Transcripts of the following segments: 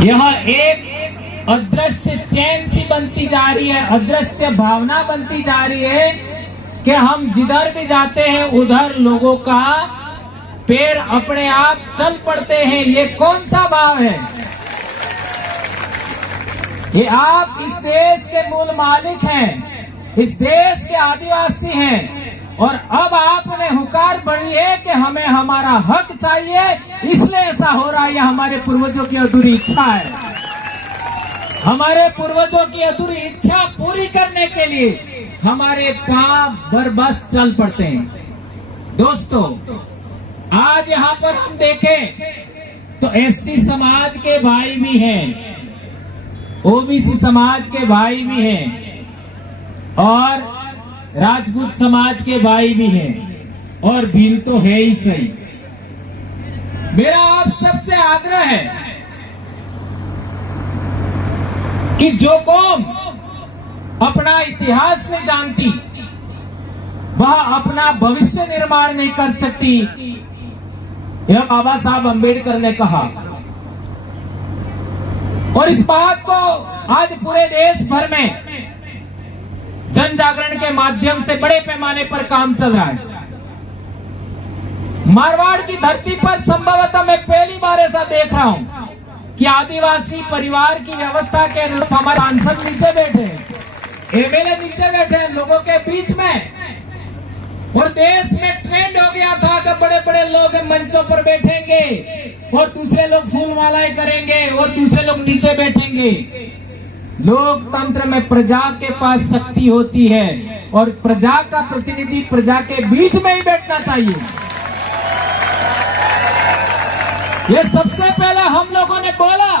यह एक अदृश्य चैन सी बनती जा रही है, अदृश्य भावना बनती जा रही है कि हम जिधर भी जाते हैं उधर लोगों का पैर अपने आप चल पड़ते हैं। ये कौन सा भाव है? ये आप इस देश के मूल मालिक हैं, इस देश के आदिवासी हैं और अब आपने हुकार भरी है कि हमें हमारा हक चाहिए, इसलिए ऐसा हो रहा है। यह हमारे पूर्वजों की अधूरी इच्छा है। हमारे पूर्वजों की अधूरी इच्छा पूरी करने के लिए हमारे पांव बरबस चल पड़ते हैं। दोस्तों, आज यहाँ पर हम देखें तो एससी समाज के भाई भी हैं, ओबीसी समाज के भाई भी हैं और राजपूत समाज के भाई भी हैं और भील तो है ही सही। मेरा आप सबसे आग्रह है कि जो कौम अपना इतिहास नहीं जानती वह अपना भविष्य निर्माण नहीं कर सकती, यह बाबा साहब अंबेडकर ने कहा। और इस बात को आज पूरे देश भर में जन जागरण के माध्यम से बड़े पैमाने पर काम चल रहा है। मारवाड़ की धरती पर संभवतः मैं पहली बार ऐसा देख रहा हूं कि आदिवासी परिवार की व्यवस्था के अनुरूप हमारे सांसद नीचे बैठे हैं, एमएलए नीचे बैठे हैं लोगों के बीच में। और देश में ट्रेंड हो गया था कि बड़े बड़े लोग मंचों पर बैठेंगे और दूसरे लोग फूल मालाएं करेंगे और दूसरे लोग नीचे बैठेंगे। लोकतंत्र में प्रजा के पास शक्ति होती है और प्रजा का प्रतिनिधि प्रजा के बीच में ही बैठना चाहिए। ये सबसे पहले हम लोगों ने बोला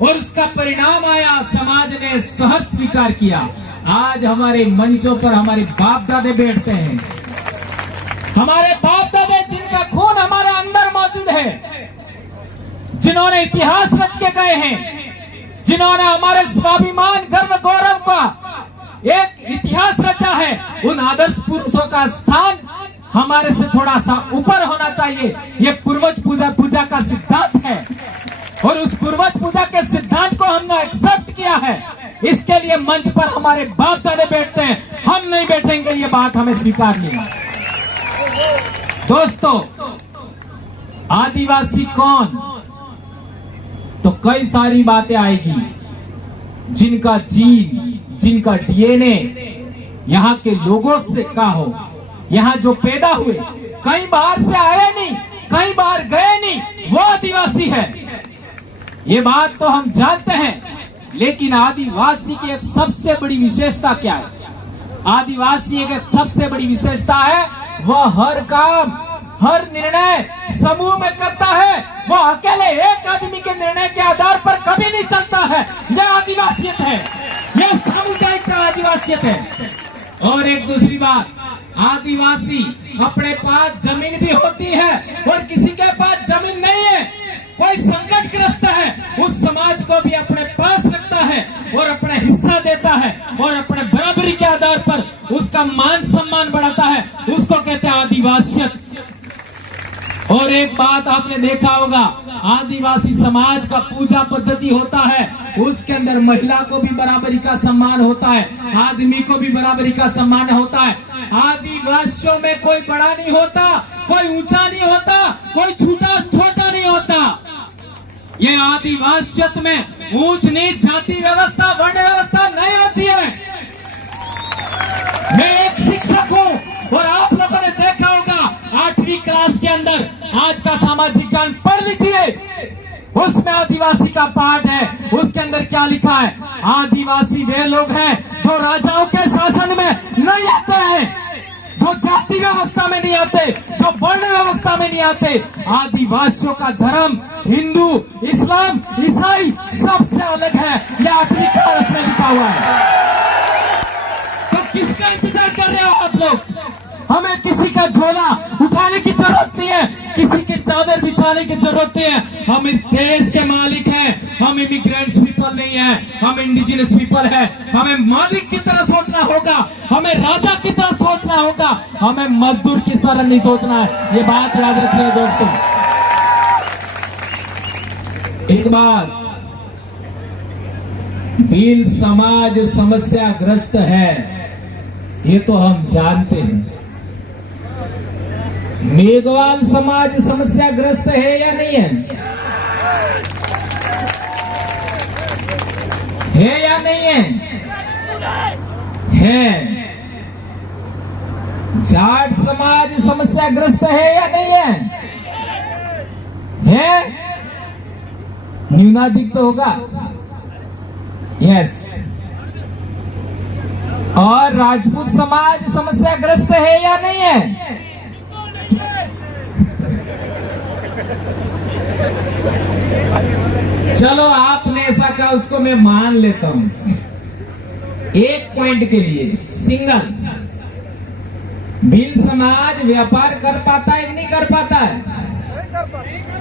और उसका परिणाम आया, समाज ने सहज स्वीकार किया। आज हमारे मंचों पर हमारे बाप दादे बैठते हैं, हमारे बाप दादे जिनका खून हमारे अंदर मौजूद है, जिन्होंने इतिहास रच के गए हैं, जिन्होंने हमारे स्वाभिमान गर्व गौरव का एक इतिहास रचा है, उन आदर्श पुरुषों का स्थान हमारे से थोड़ा सा ऊपर होना चाहिए। ये पूर्वज पूजा का सिद्धांत है और उस पूर्वज पूजा के सिद्धांत को हमने एक्सेप्ट किया है। इसके लिए मंच पर हमारे बाप दादे बैठते हैं, हम नहीं बैठेंगे, ये बात हमें स्वीकारनी है। दोस्तों, आदिवासी कौन? तो कई सारी बातें आएगी, जिनका जीन, जिनका डीएनए यहाँ के लोगों से का हो, यहाँ जो पैदा हुए, कई बार से आए नहीं, कई बार गए नहीं, वो आदिवासी है। ये बात तो हम जानते हैं, लेकिन आदिवासी की एक सबसे बड़ी विशेषता क्या है? आदिवासी एक सबसे बड़ी विशेषता है, वह हर काम, हर निर्णय समूह में करता है। वो अकेले एक आदमी के निर्णय के आधार पर कभी नहीं चलता है। यह आदिवासियत है, यह सामुदायिक आदिवासियत है। और एक दूसरी बात, आदिवासी अपने पास जमीन भी होती है और किसी के पास जमीन नहीं है, कोई संकटग्रस्त है, उस समाज को भी अपने पास रखता है और अपना हिस्सा देता है और अपने बराबरी के आधार पर उसका मान सम्मान बढ़ाता है। उसको कहते हैं आदिवासियत। और एक बात आपने देखा होगा, आदिवासी समाज का पूजा पद्धति होता है, उसके अंदर महिला को भी बराबरी का सम्मान होता है, आदमी को भी बराबरी का सम्मान होता है। आदिवासियों में कोई बड़ा नहीं होता, कोई ऊंचा नहीं होता, कोई छोटा नहीं होता। ये आदिवासियत में ऊंच नीच जाति व्यवस्था, वर्ण व्यवस्था नहीं होती है। मैं एक शिक्षक हूँ और आप लोगों ने देखा होगा 8वीं क्लास के अंदर आज का सामाजिक ज्ञान पढ़ लीजिए, उसमें आदिवासी का पाठ है। उसके अंदर क्या लिखा है? आदिवासी वे लोग हैं जो राजाओं के शासन में नहीं आते हैं, जो जाति व्यवस्था में नहीं आते, जो वर्ण व्यवस्था में नहीं आते। आदिवासियों का धर्म हिंदू, इस्लाम, ईसाई सबसे अलग है। यह 8वीं क्लास में लिखा हुआ है। तो किसका इंतजार कर रहे हो आप लोग? हमें किसी का झोला उठाने की जरूरत नहीं है, किसी की चादर बिछाने की जरूरत नहीं है। हम इस देश के मालिक हैं, हम इमिग्रेंट्स पीपल नहीं है, हम इंडिजिनस पीपल है। हमें मालिक की तरह सोचना होगा, हमें राजा की तरह सोचना होगा, हमें मजदूर की तरह नहीं सोचना है। ये बात याद रखिए दोस्तों। एक बार भील समाज समस्याग्रस्त है, ये तो हम जानते हैं। मेघवाल समाज समस्याग्रस्त है या नहीं है? है या नहीं है? है। जाट समाज समस्याग्रस्त है या नहीं है? है। न्यूनाधिक तो होगा। यस। और राजपूत समाज समस्याग्रस्त है या नहीं है? चलो आपने ऐसा कहा, उसको मैं मान लेता हूं। एक पॉइंट के लिए सिंगल, भील समाज व्यापार कर पाता है कि नहीं कर पाता है?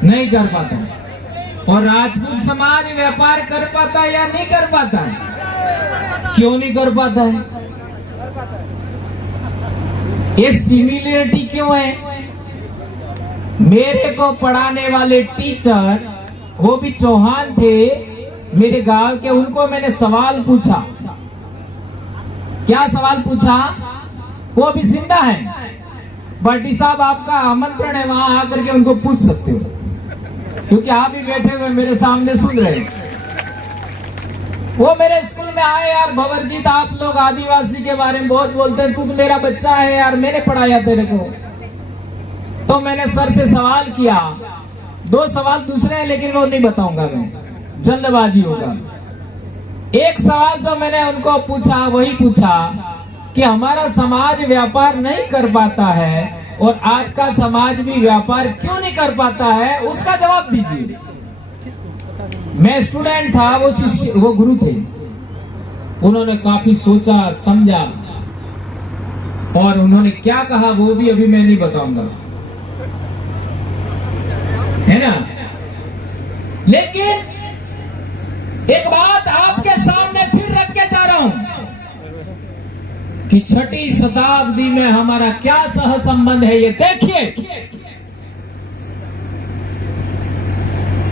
नहीं कर पाता। और राजपूत समाज व्यापार कर पाता है या नहीं कर पाता है? क्यों नहीं कर पाता है? ये सिमिलरिटी क्यों है? मेरे को पढ़ाने वाले टीचर, वो भी चौहान थे मेरे गांव के, उनको मैंने सवाल पूछा। क्या सवाल पूछा? वो भी जिंदा है, भट्टी साहब आपका आमंत्रण है, वहां आकर के उनको पूछ सकते हो, क्योंकि आप भी बैठे हुए मेरे सामने सुन रहे हैं। वो मेरे स्कूल में आए, यार भंवरजीत आप लोग आदिवासी के बारे में बहुत बोलते हैं, तू तो मेरा बच्चा है यार, मैंने पढ़ाया तेरे को। तो मैंने सर से सवाल किया, 2 सवाल दूसरे हैं लेकिन वो नहीं बताऊंगा मैं, जल्दबाजी होगा। एक सवाल जो मैंने उनको पूछा, वही पूछा कि हमारा समाज व्यापार नहीं कर पाता है और आपका समाज भी व्यापार क्यों नहीं कर पाता है, उसका जवाब दीजिए। मैं स्टूडेंट था, वो शिष्य, वो गुरु थे। उन्होंने काफी सोचा समझा और उन्होंने क्या कहा वो भी अभी मैं नहीं बताऊंगा, है ना। लेकिन एक बात आपके सामने फिर रख के जा रहा हूं कि 6वीं शताब्दी में हमारा क्या सह संबंध है, ये देखिए।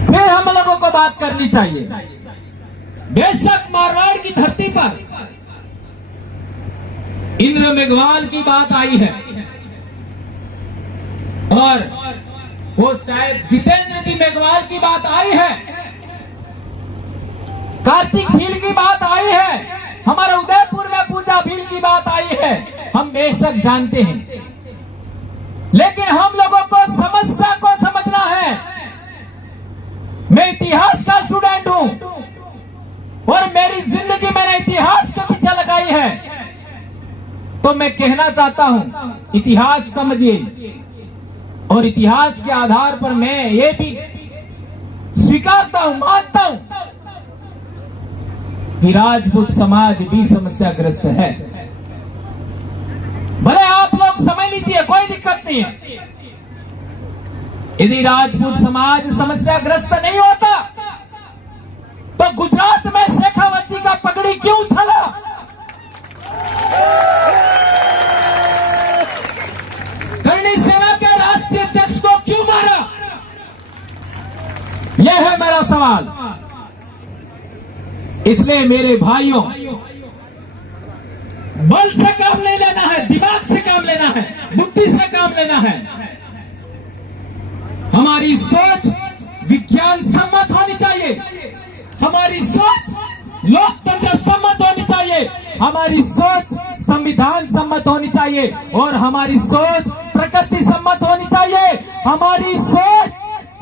फिर हम लोगों को बात करनी चाहिए। बेशक मारवाड़ की धरती पर इंद्र मेघवाल की बात आई है और वो शायद जितेंद्र जी मेघवाल की बात आई है, कार्तिक भील की बात आई है, हमारे उदयपुर में पूजा भील की बात आई है, हम बेशक जानते हैं। लेकिन हम लोगों को समस्या को समझना है। मैं इतिहास का स्टूडेंट हूं और मेरी जिंदगी मैंने इतिहास के पीछे लगाई है, तो मैं कहना चाहता हूं इतिहास समझिए। और इतिहास के आधार पर मैं ये भी स्वीकारता हूं, मानता हूं कि राजपूत समाज भी समस्याग्रस्त है। भले आप लोग समझ लीजिए, कोई दिक्कत नहीं है। यदि राजपूत समाज समस्याग्रस्त नहीं होता तो गुजरात में शेखावत जी का पगड़ी क्यों उछला? करणी सेना के राष्ट्रीय अध्यक्ष को क्यों मारा? यह है मेरा सवाल। इसलिए मेरे भाइयों, बल से काम नहीं लेना है, दिमाग से काम लेना है, बुद्धि से काम लेना है। हमारी सोच विज्ञान सम्मत होनी चाहिए, हमारी सोच लोकतंत्र सम्मत होनी चाहिए, हमारी सोच संविधान सम्मत होनी चाहिए और हमारी सोच प्रकृति सम्मत होनी चाहिए, हमारी सोच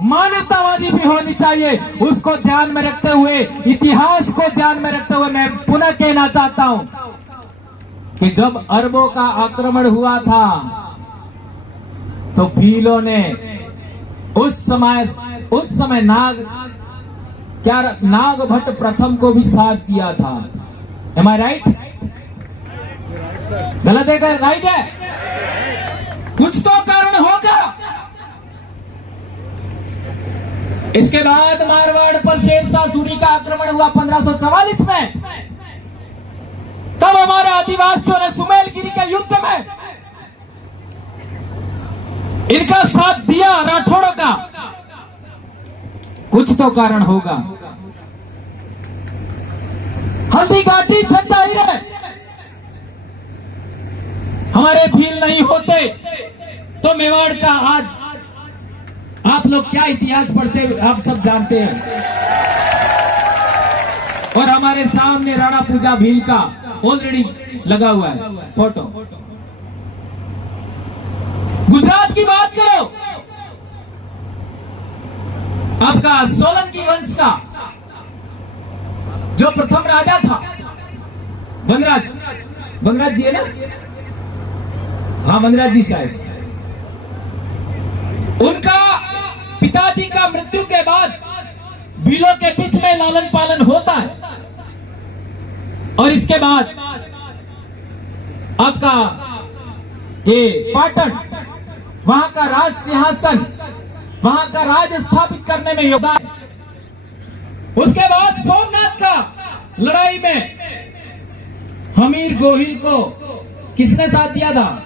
मानवतावादी भी होनी चाहिए। उसको ध्यान में रखते हुए, इतिहास को ध्यान में रखते हुए मैं पुनः कहना चाहता हूं कि जब अरबों का आक्रमण हुआ था तो भीलों ने उस समय नागभट्ट प्रथम को भी साथ दिया था। एम आई राइट? गलत है क्या? राइट है? कुछ तो कारण होगा। इसके बाद मारवाड़ पर शेरशाह सूरी का आक्रमण हुआ 1544 में। तब हमारे आदिवासियों ने सुमेलगिरी के युद्ध में इनका साथ दिया, राठौड़ों का। कुछ तो कारण होगा। हल्दीघाटी जंजाहिर है। हमारे भील नहीं होते तो मेवाड़ का आज आप लोग क्या इतिहास पढ़ते आप सब जानते हैं। और हमारे सामने राणा पूजा भील का ऑलरेडी लगा हुआ है फोटो। गुजरात की बात करो, आपका सोलंकी वंश का जो प्रथम राजा था वनराज जी है ना, हाँ वनराज जी शायद, उनका पिताजी का मृत्यु के बाद भीलों के बीच में लालन पालन होता है। और इसके बाद आपका ये पाटन, वहां का राज सिंहासन, वहां का राज स्थापित करने में योगदान। उसके बाद सोमनाथ का लड़ाई में हमीर गोहिल को किसने साथ दिया था?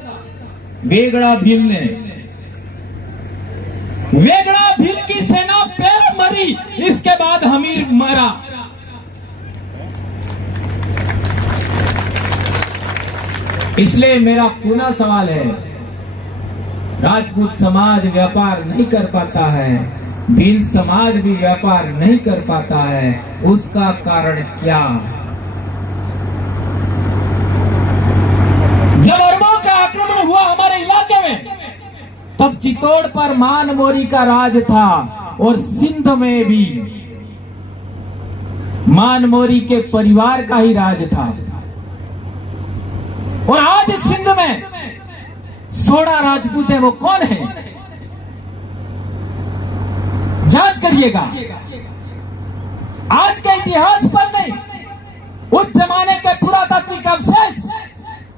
वेगड़ा भील ने। वेगड़ा भील की सेना पैर मरी, इसके बाद हमीर मरा। इसलिए मेरा पुनः सवाल है, राजपूत समाज व्यापार नहीं कर पाता है, भील समाज भी व्यापार नहीं कर पाता है, उसका कारण क्या? जब अरबों का आक्रमण हुआ हमारे इलाके में, तब चित्तौड़ पर मानमोरी का राज था और सिंध में भी मानमोरी के परिवार का ही राज था। और आज सिंध में 16 राजपूत है, वो कौन है? जांच करिएगा। आज के इतिहास पर नहीं, उस जमाने के पुरातात्विक अवशेष,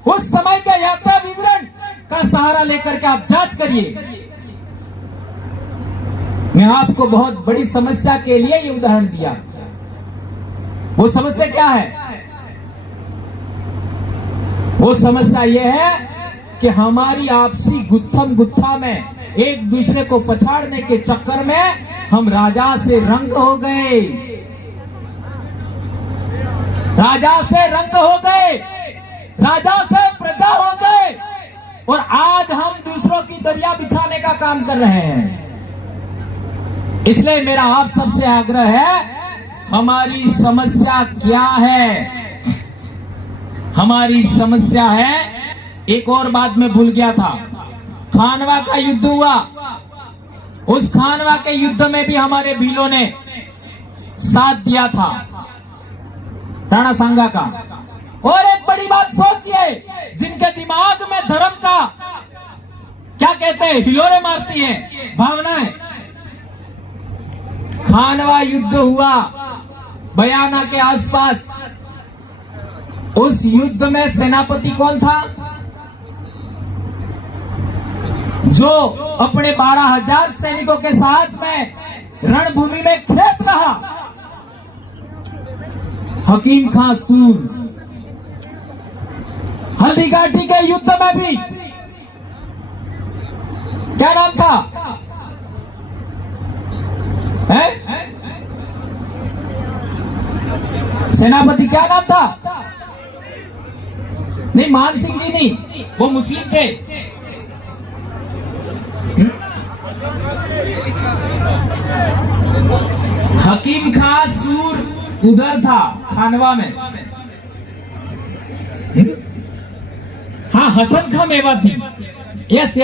उस समय के यात्रा विवरण का सहारा लेकर के आप जांच करिए। मैं आपको बहुत बड़ी समस्या के लिए ये उदाहरण दिया। वो समस्या क्या है? वो समस्या ये है कि हमारी आपसी गुत्थम गुत्था में एक दूसरे को पछाड़ने के चक्कर में हम राजा से रंग हो गए, राजा से रंग हो गए, राजा से प्रजा हो गए, और आज हम दूसरों की दरिया बिछाने का काम कर रहे हैं। इसलिए मेरा आप सबसे आग्रह है, हमारी समस्या क्या है? हमारी समस्या है, एक और बात मैं भूल गया था, खानवा का युद्ध हुआ। उस खानवा के युद्ध में भी हमारे भीलों ने साथ दिया था, राणा सांगा का। और एक बड़ी बात सोचिए, जिनके दिमाग में धर्म का क्या कहते हैं, हिलोरे मारती है भावनाएं। खानवा युद्ध हुआ बयाना के आसपास। उस युद्ध में सेनापति कौन था? जो अपने 12,000 सैनिकों के साथ में रणभूमि में खेत रहा, हकीम खां सूर। हल्दीघाटी के युद्ध में भी क्या नाम था? है? सेनापति क्या नाम था? नहीं, मान सिंह जी नहीं, वो मुस्लिम थे। हकीम खां सूर उधर था खानवा में। हाँ, हसन खां मेवाती। यस,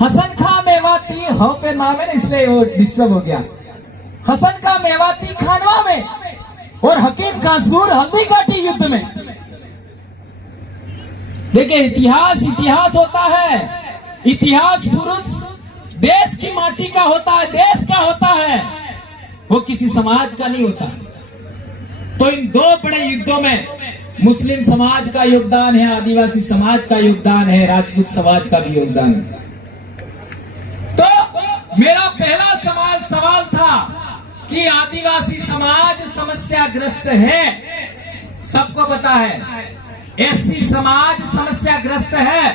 हसन खां मेवाती हो पे नाम है, इसलिए वो डिस्टर्ब हो गया। हसन खां मेवाती खानवा में और हकीम खां सूर हल्दीघाटी युद्ध में। देखिए, इतिहास होता है। इतिहास पुरुष देश की माटी का होता है, देश का होता है, वो किसी समाज का नहीं होता। तो इन दो बड़े युद्धों में मुस्लिम समाज का योगदान है, आदिवासी समाज का योगदान है, राजपूत समाज का भी योगदान है। तो मेरा पहला सवाल था कि आदिवासी समाज समस्याग्रस्त है, सबको पता है। एससी समाज समस्याग्रस्त है,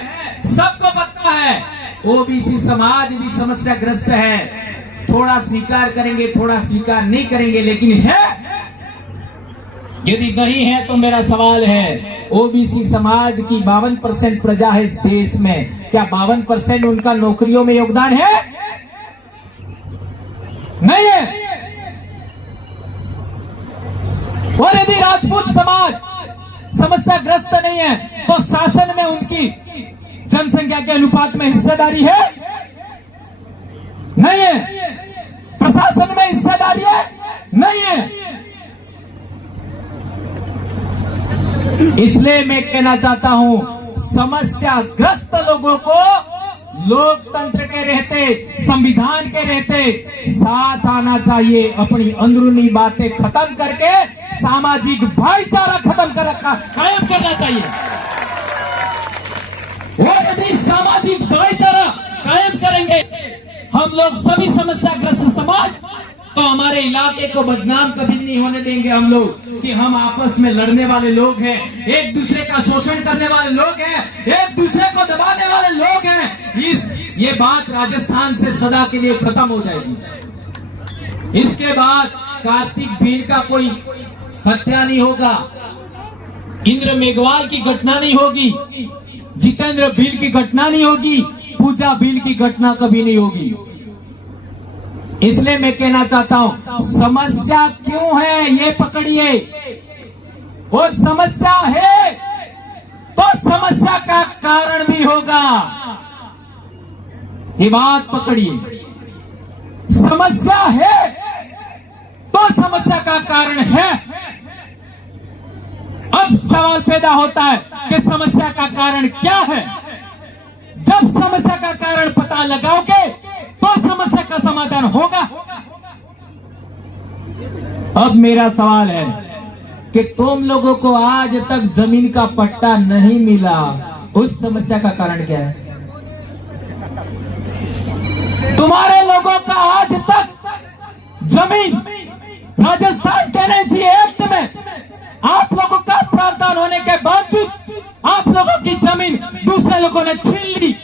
सबको पता है। ओबीसी समाज भी समस्याग्रस्त है। थोड़ा स्वीकार करेंगे, थोड़ा स्वीकार नहीं करेंगे, लेकिन है। यदि नहीं है तो मेरा सवाल है, ओबीसी समाज की 52% प्रजा है इस देश में, क्या 52% उनका नौकरियों में योगदान है? नहीं है। और यदि राजपूत समाज समस्याग्रस्त नहीं है तो शासन में उनकी जनसंख्या के अनुपात में हिस्सेदारी है? नहीं है। प्रशासन में हिस्सेदारी है? नहीं है। इसलिए मैं कहना चाहता हूं, समस्याग्रस्त लोगों को लोकतंत्र के रहते, संविधान के रहते साथ आना चाहिए। अपनी अंदरूनी बातें खत्म करके सामाजिक भाईचारा खत्म कर रखा कायम करना चाहिए। और यदि सामाजिक भाईचारा कायम करेंगे हम लोग सभी समस्याग्रस्त समाज, तो हमारे इलाके को बदनाम कभी नहीं होने देंगे हम लोग कि हम आपस में लड़ने वाले लोग हैं, एक दूसरे का शोषण करने वाले लोग हैं, एक दूसरे को दबाने वाले लोग हैं। ये बात राजस्थान से सदा के लिए खत्म हो जाएगी। इसके बाद कार्तिक भील का कोई हत्या नहीं होगा, इंद्र मेघवाल की घटना नहीं होगी, जितेंद्र भील की घटना नहीं होगी, पूजा भील की घटना कभी नहीं होगी। इसलिए मैं कहना चाहता हूं, समस्या क्यों है ये पकड़िए, और समस्या है तो समस्या का कारण भी होगा, ये बात पकड़िए। समस्या है तो समस्या का कारण है। अब सवाल पैदा होता है कि समस्या का कारण क्या है। जब समस्या का कारण पता लगाओगे तो समस्या का समाधान होगा। अब मेरा सवाल है कि तुम लोगों को आज तक जमीन का पट्टा नहीं मिला, उस समस्या का कारण क्या है? तुम्हारे लोगों का आज तक जमीन राजस्थान टेनेंसी एक्ट में आप लोगों का प्रावधान होने के बावजूद आप लोगों की जमीन दूसरे लोगों ने छीन ली,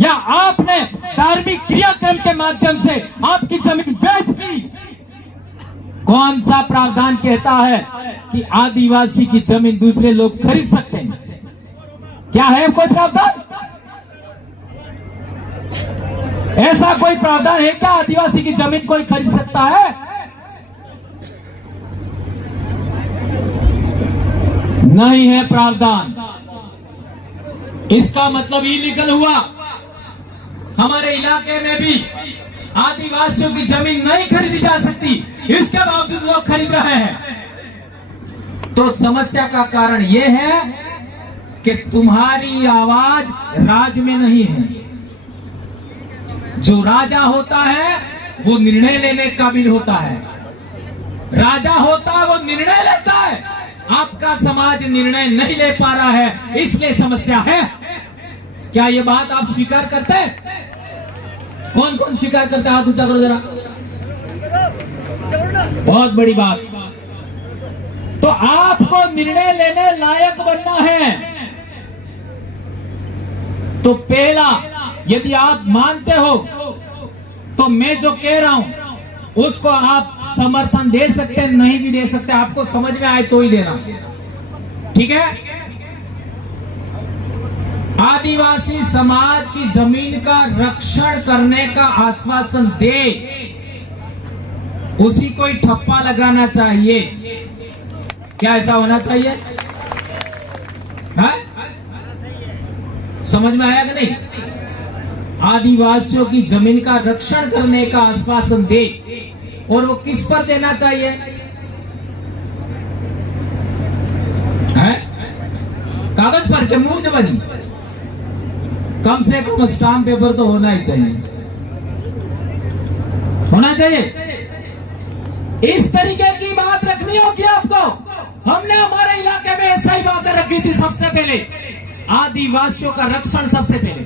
या आपने धार्मिक क्रियाक्रम के माध्यम से आपकी जमीन बेच दी। कौन सा प्रावधान कहता है कि आदिवासी की जमीन दूसरे लोग खरीद सकते हैं? क्या है कोई प्रावधान? ऐसा कोई प्रावधान है क्या आदिवासी की जमीन कोई खरीद सकता है? नहीं है प्रावधान। इसका मतलब इलीगल हुआ। हमारे इलाके में भी आदिवासियों की जमीन नहीं खरीदी जा सकती, इसके बावजूद लोग खरीद रहे हैं। तो समस्या का कारण यह है कि तुम्हारी आवाज राज में नहीं है। जो राजा होता है वो निर्णय लेने काबिल होता है। राजा होता है वो निर्णय लेता है। आपका समाज निर्णय नहीं ले पा रहा है, इसलिए समस्या है। क्या ये बात आप स्वीकार करते हैं? कौन कौन स्वीकार करता है? हाथ ऊंचा करो जरा। बहुत बड़ी बात। तो आपको निर्णय लेने लायक बनना है। तो पहला, यदि आप मानते हो तो मैं जो कह रहा हूं उसको आप समर्थन दे सकते हैं, नहीं भी दे सकते, आपको समझ में आए तो ही देना, ठीक है? आदिवासी समाज की जमीन का रक्षण करने का आश्वासन दे, उसी को ही ठप्पा लगाना चाहिए। क्या ऐसा होना चाहिए? है? समझ में आया कि नहीं? आदिवासियों की जमीन का रक्षण करने का आश्वासन दे, और वो किस पर देना चाहिए? है? कागज पर के मुंह जबानी? कम से कम स्टाम्प पेपर तो होना ही चाहिए, होना चाहिए। इस तरीके की बात रखनी होगी आपको। हमने हमारे इलाके में ऐसा ही बातें रखी थी सबसे पहले, आदिवासियों का रक्षण सबसे पहले,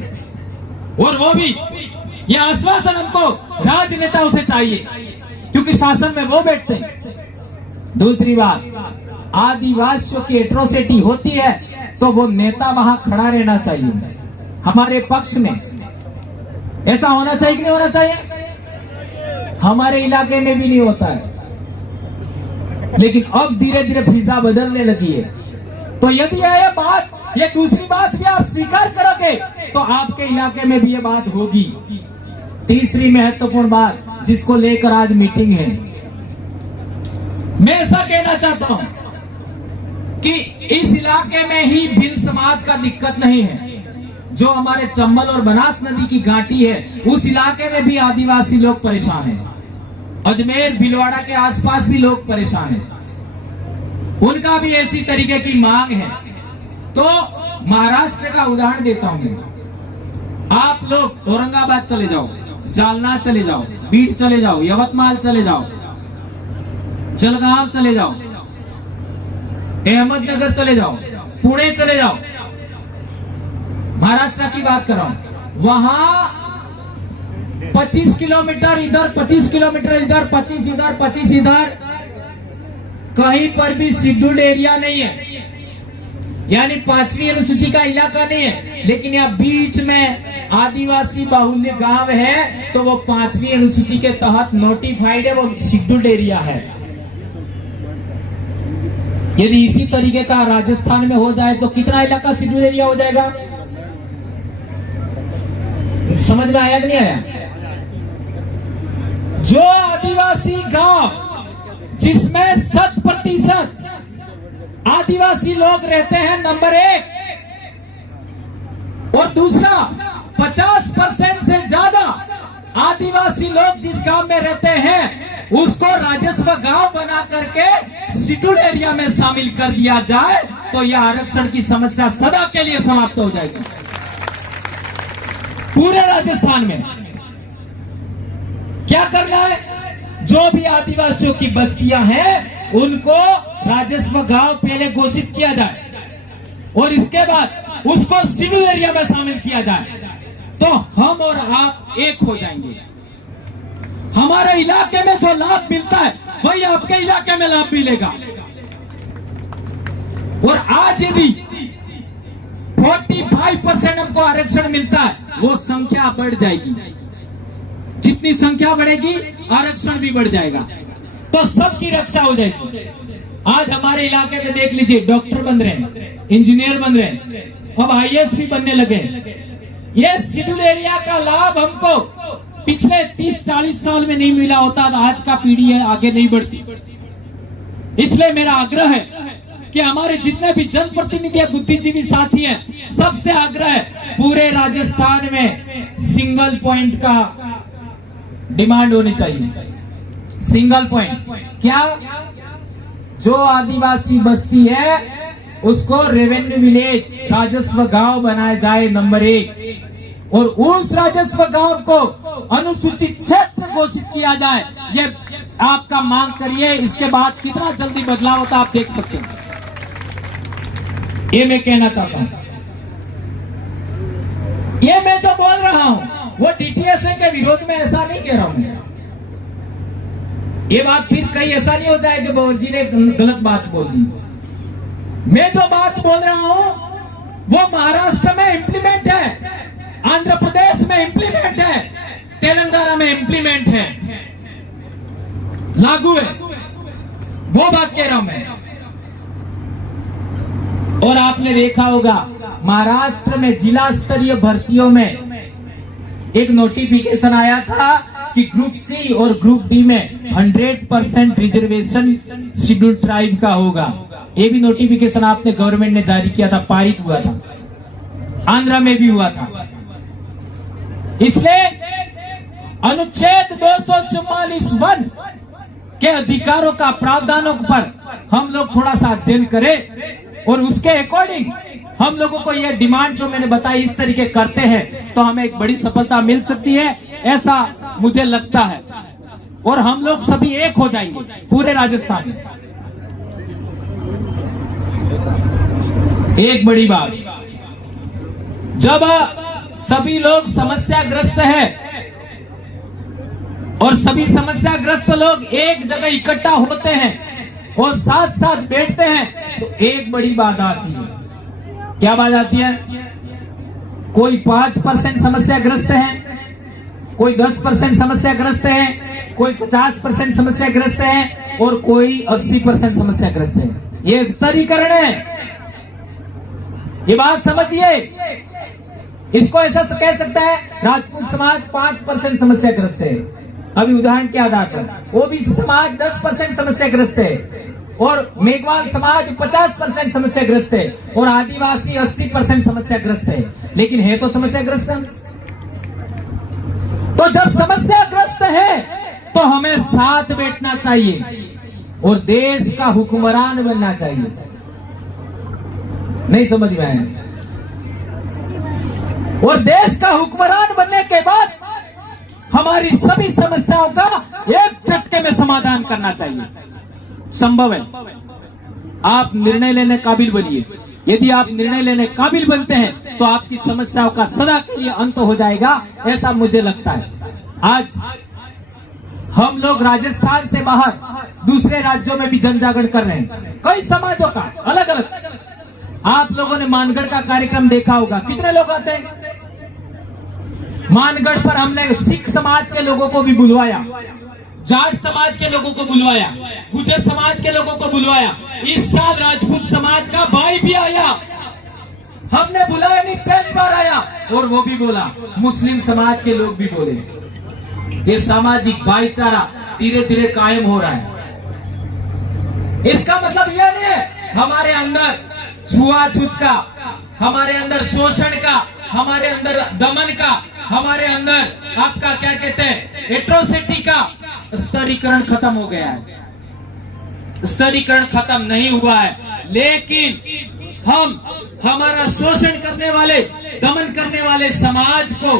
और वो भी ये आश्वासन हमको राजनेताओं से चाहिए, क्योंकि शासन में वो बैठते हैं। दूसरी बात, आदिवासियों की एट्रोसिटी होती है तो वो नेता वहां खड़ा रहना चाहिए हमारे पक्ष में। ऐसा होना चाहिए कि नहीं होना चाहिए? हमारे इलाके में भी नहीं होता है। लेकिन अब धीरे धीरे फिजा बदलने लगी है। तो यदि ये दूसरी बात भी आप स्वीकार करोगे तो आपके इलाके में भी ये बात होगी। तीसरी महत्वपूर्ण बात जिसको लेकर आज मीटिंग है, मैं ऐसा कहना चाहता हूं कि इस इलाके में ही भिल्ल समाज का दिक्कत नहीं है। जो हमारे चंबल और बनास नदी की घाटी है उस इलाके में भी आदिवासी लोग परेशान हैं। अजमेर भिलवाड़ा के आसपास भी लोग परेशान हैं, उनका भी ऐसी तरीके की मांग है। तो महाराष्ट्र का उदाहरण देता हूं मैं। आप लोग औरंगाबाद चले जाओ, जालना चले जाओ, बीड चले जाओ, यवतमाल चले जाओ, जलगांव चले जाओ, अहमदनगर चले जाओ, पुणे चले जाओ, महाराष्ट्र की बात कर रहा हूं। वहां 25 किलोमीटर इधर, 25 किलोमीटर इधर, 25 इधर, 25 इधर, कहीं पर भी शेड्यूल्ड एरिया नहीं है, यानी 5वीं अनुसूची का इलाका नहीं है। लेकिन यहाँ बीच में आदिवासी बाहुल्य गांव है तो वो 5वीं अनुसूची के तहत नोटिफाइड है, वो शेड्यूल्ड एरिया है। यदि इसी तरीके का राजस्थान में हो जाए तो कितना इलाका शेड्यूल्ड एरिया हो जाएगा? समझ में आया कि नहीं आया? जो आदिवासी गांव जिसमें 100% आदिवासी लोग रहते हैं, नंबर 1, और दूसरा 50% से ज्यादा आदिवासी लोग जिस गांव में रहते हैं उसको राजस्व गांव बना करके शेड्यूल्ड एरिया में शामिल कर दिया जाए तो यह आरक्षण की समस्या सदा के लिए समाप्त हो जाएगी पूरे राजस्थान में। क्या करना है? जो भी आदिवासियों की बस्तियां हैं उनको राजस्व गांव पहले घोषित किया जाए और इसके बाद उसको शेड्यूल्ड एरिया में शामिल किया जाए तो हम और आप एक हो जाएंगे। हमारे इलाके में जो लाभ मिलता है वही आपके इलाके में लाभ मिलेगा। और आज यदि 45% हमको आरक्षण मिलता है वो संख्या बढ़ जाएगी। जितनी संख्या बढ़ेगी आरक्षण भी बढ़ जाएगा तो सबकी रक्षा हो जाएगी। आज हमारे इलाके में देख लीजिए, डॉक्टर बन रहे हैं, इंजीनियर बन रहे हैं, अब IAS भी बनने लगे। ये शेड्यूल एरिया का लाभ हमको पिछले 30-40 साल में नहीं मिला होता तो आज का पीढ़ी है आगे नहीं बढ़ती। इसलिए मेरा आग्रह है कि हमारे जितने भी जनप्रतिनिधि बुद्धिजीवी साथी हैं, सबसे आग्रह है पूरे राजस्थान में सिंगल पॉइंट का डिमांड होनी चाहिए। सिंगल पॉइंट क्या? जो आदिवासी बस्ती है उसको रेवेन्यू विलेज, राजस्व गांव बनाया जाए, नंबर 1, और उस राजस्व गांव को अनुसूचित क्षेत्र घोषित किया जाए। ये आपका मांग करिए, इसके बाद कितना जल्दी बदलाव होता आप देख सकते हैं। ये मैं कहना चाहता हूं। ये मैं जो बोल रहा हूं वो DTSA के विरोध में ऐसा नहीं कह रहा हूं। ये बात फिर कहीं ऐसा नहीं हो जाए कि बाबू जी ने गलत बात बोल दी। मैं जो बात बोल रहा हूं वो महाराष्ट्र में इंप्लीमेंट है, आंध्र प्रदेश में इंप्लीमेंट है, तेलंगाना में इंप्लीमेंट है, लागू है, वो बात कह रहा हूं मैं। और आपने देखा होगा महाराष्ट्र में जिला स्तरीय भर्तियों में एक नोटिफिकेशन आया था कि ग्रुप सी और ग्रुप डी में 100% रिजर्वेशन शेड्यूल्ड ट्राइब का होगा। ये भी नोटिफिकेशन आपने गवर्नमेंट ने जारी किया था, पारित हुआ था, आंध्र में भी हुआ था। इसलिए अनुच्छेद 244(1) के अधिकारों का प्रावधानों पर हम लोग थोड़ा सा अध्ययन करें और उसके अकॉर्डिंग हम लोगों को यह डिमांड जो मैंने बताई इस तरीके करते हैं तो हमें एक बड़ी सफलता मिल सकती है, ऐसा मुझे लगता है। और हम लोग सभी एक हो जाएंगे पूरे राजस्थान में। एक बड़ी बात, जब सभी लोग समस्याग्रस्त है और सभी समस्याग्रस्त लोग एक जगह इकट्ठा होते हैं और साथ साथ बैठते हैं तो एक बड़ी बात आती है। क्या बात आती है? कोई 5% समस्याग्रस्त है, कोई 10% समस्याग्रस्त है, कोई 50% समस्याग्रस्त है, और कोई 80% समस्याग्रस्त है। ये स्तरीकरण है, ये बात समझिए। इसको ऐसा कह सकता है राजपूत समाज 5% समस्याग्रस्त है, अभी उदाहरण के आधार पर। ओबीसी समाज 10% समस्याग्रस्त है, और मेघवाल समाज 50% समस्याग्रस्त है, और आदिवासी 80% समस्याग्रस्त है। लेकिन है तो समस्याग्रस्त। तो जब समस्याग्रस्त है तो हमें साथ बैठना चाहिए और देश का हुक्मरान बनना चाहिए। नहीं समझ में आया? और देश का हुक्मरान बनने के बाद हमारी सभी समस्याओं का एक झटके में समाधान करना चाहिए। संभव है, आप निर्णय लेने काबिल बनिए। यदि आप निर्णय लेने काबिल बनते हैं तो आपकी समस्याओं का सदा के लिए अंत हो जाएगा, ऐसा मुझे लगता है। आज हम लोग राजस्थान से बाहर दूसरे राज्यों में भी जन जागरण कर रहे हैं, कई समाजों का अलग अलग। आप लोगों ने मानगढ़ का कार्यक्रम देखा होगा, कितने लोग आते हैं मानगढ़ पर। हमने सिख समाज के लोगों को भी बुलवाया, जाट समाज के लोगों को बुलवाया, गुर्जर समाज के लोगों को बुलवाया। इस साल राजपूत समाज का भाई भी आया, हमने बुलाया नहीं, पहली बार आया, और वो भी बोला। मुस्लिम समाज के लोग भी बोले। ये सामाजिक भाईचारा धीरे धीरे कायम हो रहा है। इसका मतलब यह नहीं है हमारे अंदर छुआछूत का, हमारे अंदर शोषण का, हमारे अंदर दमन का, हमारे अंदर आपका क्या कहते हैं एट्रोसिटी का स्तरीकरण खत्म हो गया है। स्तरीकरण खत्म नहीं हुआ है, लेकिन हम हमारा शोषण करने वाले, दमन करने वाले समाज को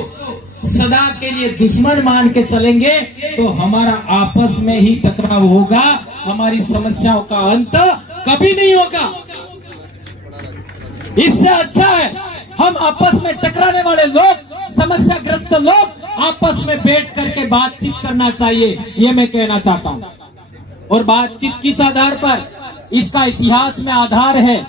सदा के लिए दुश्मन मान के चलेंगे तो हमारा आपस में ही टकराव होगा, हमारी समस्याओं का अंत कभी नहीं होगा। इससे अच्छा है हम आपस में टकराने वाले लोग, समस्याग्रस्त लोग आपस में बैठ करके बातचीत करना चाहिए, ये मैं कहना चाहता हूं। और बातचीत किस आधार पर? इसका इतिहास में आधार है,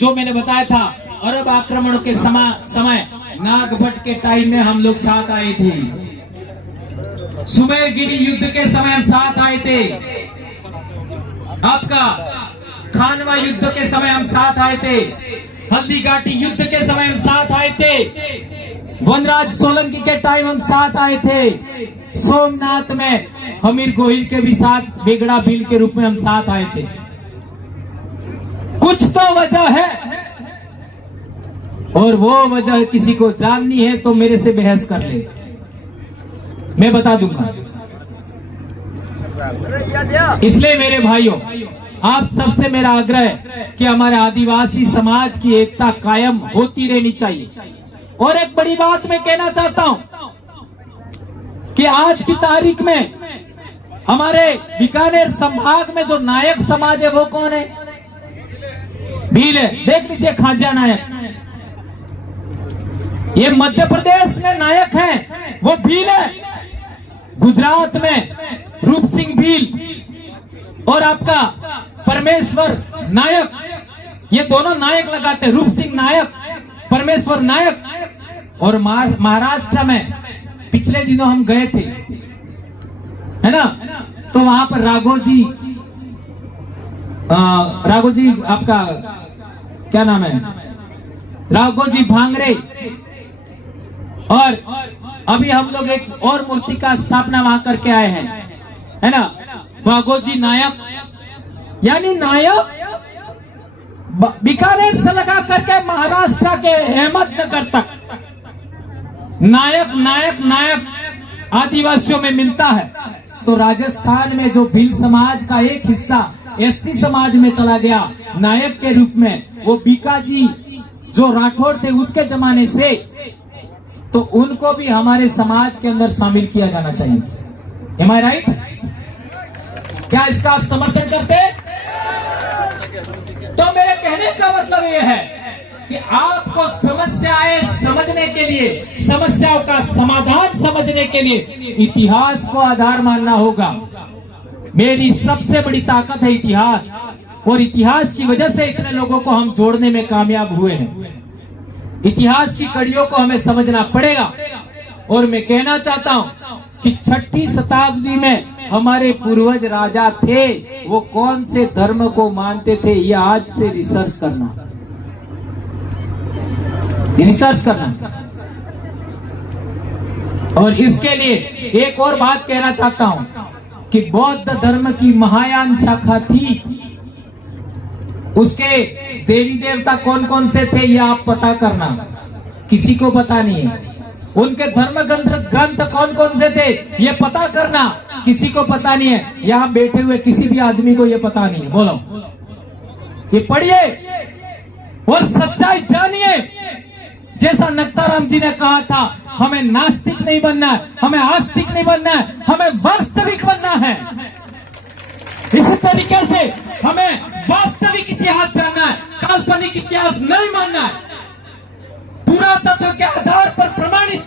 जो मैंने बताया था। अरब आक्रमणों के समय नागभट्ट के टाइम में हम लोग साथ आए थे, सुमेरगिरी युद्ध के समय हम साथ आए थे, आपका खानवा युद्ध के समय हम साथ आए थे, हल्दी घाटी युद्ध के समय हम साथ आए थे, वनराज सोलंकी के टाइम हम साथ आए थे, सोमनाथ में हमीर गोहिल के भी साथ बेगड़ा बिल के रूप में हम साथ आए थे। कुछ तो वजह है, और वो वजह किसी को जाननी है तो मेरे से बहस कर ले, मैं बता दूंगा। इसलिए मेरे भाइयों, आप सबसे मेरा आग्रह है कि हमारे आदिवासी समाज की एकता कायम होती रहनी चाहिए। और एक बड़ी बात मैं कहना चाहता हूं कि आज की तारीख में हमारे बीकानेर संभाग में जो नायक समाज है वो कौन है? भील है। देख लीजिए खाजा नायक, ये मध्य प्रदेश में नायक हैं, वो भील है। गुजरात में रूप सिंह भील और आपका परमेश्वर नायक, ये दोनों नायक लगाते हैं, रूप सिंह नायक, परमेश्वर नायक। और महाराष्ट्र में पिछले दिनों हम गए थे, है ना, तो वहां पर राघोजी आपका क्या नाम है, राघोजी भांगरे, और अभी हम लोग एक और मूर्ति का स्थापना वहां करके आए हैं, है ना, राघोजी नायक, यानी नायक बीकानेर से लगा करके महाराष्ट्र के अहमदनगर तक नायक नायक नायक आदिवासियों में मिलता है। तो राजस्थान में जो भील समाज का एक हिस्सा एससी समाज में चला गया नायक के रूप में, वो बीकाजी जो राठौर थे उसके जमाने से, तो उनको भी हमारे समाज के अंदर शामिल किया जाना चाहिए। Am I right? क्या इसका आप समर्थन करते? तो मेरे कहने का मतलब यह है कि आपको समस्याएं समझने के लिए, समस्याओं का समाधान समझने के लिए इतिहास को आधार मानना होगा। मेरी सबसे बड़ी ताकत है इतिहास, और इतिहास की वजह से इतने लोगों को हम जोड़ने में कामयाब हुए हैं। इतिहास की कड़ियों को हमें समझना पड़ेगा। और मैं कहना चाहता हूं कि 6ठी शताब्दी में हमारे पूर्वज राजा थे वो कौन से धर्म को मानते थे, ये आज से रिसर्च करना, रिसर्च करना। और इसके लिए एक और बात कहना चाहता हूं कि बौद्ध धर्म की महायान शाखा थी, उसके देवी देवता कौन कौन से थे ये आप पता करना, किसी को पता नहीं है। उनके धर्म ग्रंथ कौन कौन से थे ये पता करना, किसी को पता नहीं है। यहाँ बैठे हुए किसी भी आदमी को ये पता नहीं है। बोलो, ये पढ़िए और सच्चाई जानिए। जैसा नक्ताराम जी ने कहा था, हमें नास्तिक नहीं बनना है, हमें आस्तिक नहीं बनना है, हमें वास्तविक बनना है। इसी तरीके से हमें वास्तविक इतिहास जानना है, काल्पनिक इतिहास नहीं मानना है। पुरातत्व के आधार पर प्रमाणित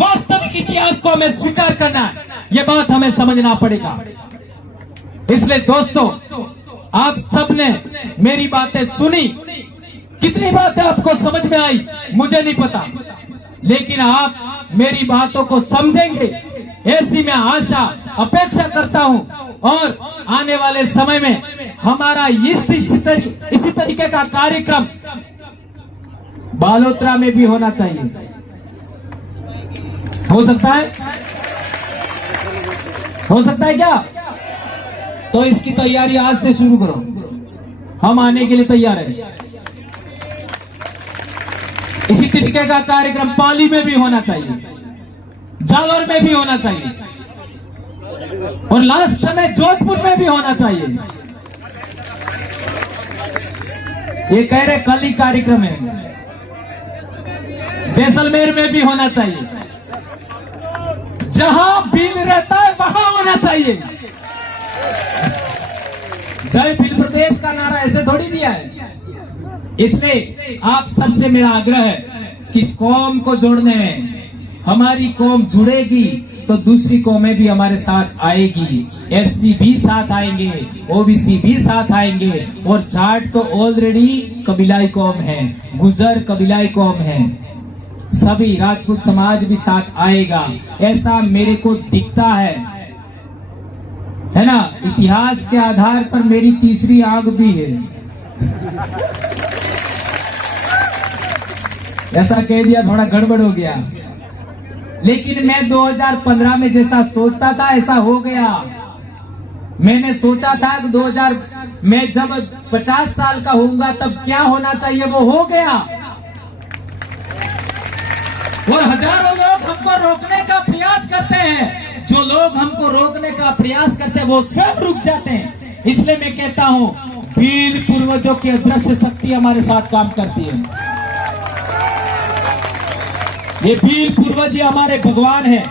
वास्तविक इतिहास को हमें स्वीकार करना है। ये बात हमें समझना पड़ेगा। इसलिए दोस्तों, आप सबने मेरी बातें सुनी, कितनी बातें आपको समझ में आई मुझे नहीं पता, लेकिन आप मेरी बातों को समझेंगे ऐसी मैं आशा अपेक्षा करता हूं। और आने वाले समय में हमारा इसी तरीके का कार्यक्रम बालोतरा में भी होना चाहिए। हो सकता है, हो सकता है क्या? तो इसकी तैयारी आज से शुरू करो, हम आने के लिए तैयार हैं। इसी तरीके का कार्यक्रम पाली में भी होना चाहिए, जालोर में भी होना चाहिए, और लास्ट में जोधपुर में भी होना चाहिए। ये कह रहे कल ही कार्यक्रम है, जैसलमेर में भी होना चाहिए। जहां भील रहता है वहां होना चाहिए। जय भील प्रदेश का नारा ऐसे थोड़ी दिया है। इसलिए आप सबसे मेरा आग्रह है कि इस कौम को जोड़ने में, हमारी कौम जुड़ेगी तो दूसरी कौमें भी हमारे साथ आएगी। एससी भी साथ आएंगे, ओबीसी भी साथ आएंगे, और जाट तो ऑलरेडी कबीलाई कौम है, गुजर कबीलाई कौम है, सभी राजपूत समाज भी साथ आएगा, ऐसा मेरे को दिखता है ना। इतिहास के आधार पर मेरी तीसरी आंख भी है। ऐसा कह दिया, थोड़ा गड़बड़ हो गया, लेकिन मैं 2015 में जैसा सोचता था ऐसा हो गया। मैंने सोचा था कि मैं जब 50 साल का होऊंगा तब क्या होना चाहिए वो हो गया, और हजारों लोग हमको रोकने का प्रयास करते हैं। जो लोग हमको रोकने का प्रयास करते हैं वो स्वयं रुक जाते हैं। इसलिए मैं कहता हूं, भील पूर्वजों की अदृश्य शक्ति हमारे साथ काम करती है। ये भील पूर्वज ही हमारे भगवान है,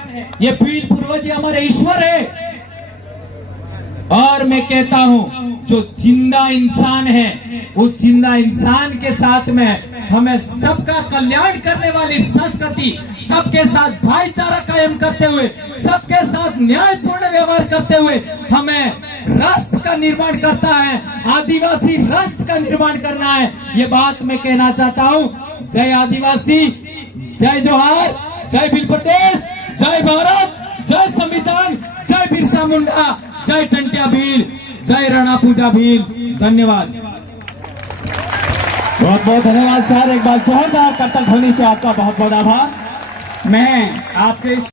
ये भील पूर्वज ही हमारे ईश्वर है। और मैं कहता हूं, जो जिंदा इंसान है उस जिंदा इंसान के साथ में हमें सबका कल्याण करने वाली संस्कृति, सबके साथ भाईचारा कायम करते हुए, सबके साथ न्यायपूर्ण व्यवहार करते हुए हमें राष्ट्र का निर्माण करता है, आदिवासी राष्ट्र का निर्माण करना है। ये बात मैं कहना चाहता हूं। जय आदिवासी, जय जोहार, जय भील प्रदेश, जय भारत, जय संविधान, जय बिरसा मुंडा, जय टंटिया भील, जय राणा पूजा भील। धन्यवाद, बहुत बहुत धन्यवाद सर। एक बार जोरदार करतल ध्वनि से आपका बहुत बहुत आभार। मैं आपके